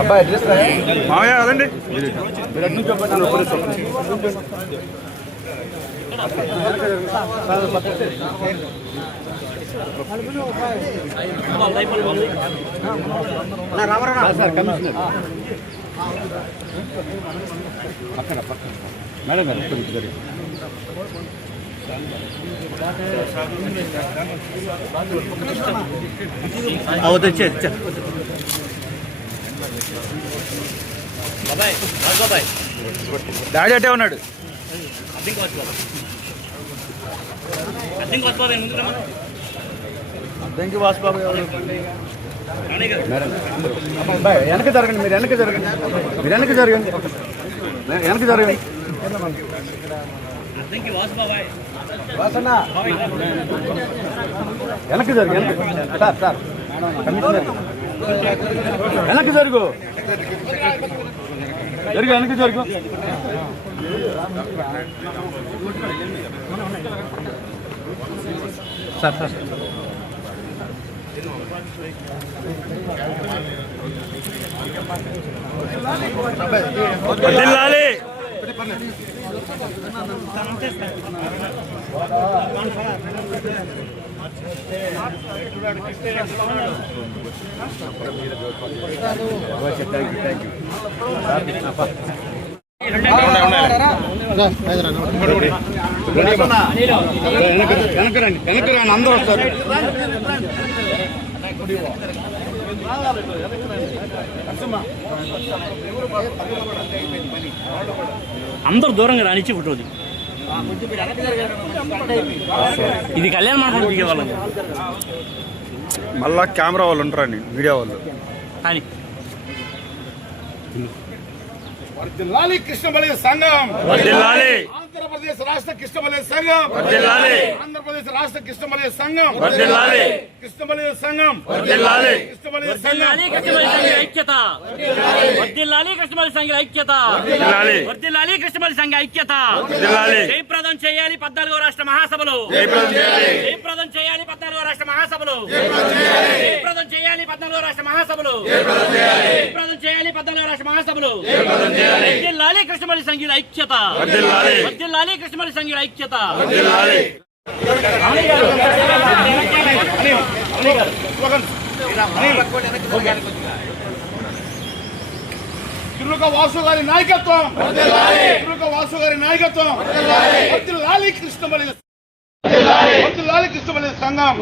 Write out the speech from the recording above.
అబ్బాయి అడ్రస్ మామయ్య అదండి. సార్ కమిషనర్ పక్కన పక్కన మేడం గారు డాడీ అట్టే ఉన్నాడు. అద్దంకి వాసుబాబు వెనక జరగండి, మీరు వెనక జరగండి, మీరు వెనక జరగండి, వెనక జరగండి. వెనక్కి జరుగు, సార్ సార్ వెనక్కి జరుగు, జరుగు వెనక్కి జరుగు. సార్ సార్ జిల్లాలి వెనక్కి రండి, అందరూ వస్తారు. అందరూ దూరంగా రానిచ్చి ఫోటోది. ఇది కళ్యాణ మండపం దిగే వాళ్ళం. మళ్ళా కెమెరా వాళ్ళు ఉంటారండి, మీడియా వాళ్ళు. కానీ వర్ధిల్లాలి కృష్ణబలి సంఘం, వర్ధిల్లాలి ఆంధ్రప్రదేశ్ రాష్ట్ర కృష్ణబలి సంఘం, వర్ధిల్లాలి ఆంధ్రప్రదేశ్ రాష్ట్ర కృష్ణబలి సంఘం, వర్ధిల్లాలి కృష్ణబలి సంఘం, వర్ధిల్లాలి కృష్ణబలి సంఘం, వర్ధిల్లాలి కృష్ణబలి సంఘ ఐక్యత, వర్ధిల్లాలి కృష్ణబలి సంఘ ఐక్యత, వర్ధిల్లాలి వర్ధిల్లాలి కృష్ణబలి సంఘ ఐక్యత, వర్ధిల్లాలి జయప్రదం చేయాలి 14వ రాష్ట్ర మహాసభలు, జయప్రదం చేయాలి, జయప్రదం చేయాలి 14వ రాష్ట్ర మహాసభలు, జయప్రదం చేయాలి 14వ రాష్ట్ర మహాసభలు, జయప్రదం చేయాలి 14వ రాష్ట్ర మహాసభలు. వర్ధిల్లాలి కృష్ణబలి సంఘీయుల ఐక్యత, వర్ధిల్లాలి, వర్ధిల్లాలి కృష్ణబలి సంఘీయుల ఐక్యత. వర్ధిల్లాలి. తిరుమల వాసు గారి నాయకత్వం, తిరుమల వాసు గారి నాయకత్వం, వర్ధిల్లాలి కృష్ణబలి, వర్ధిల్లాలి కృష్ణబలి సంఘం.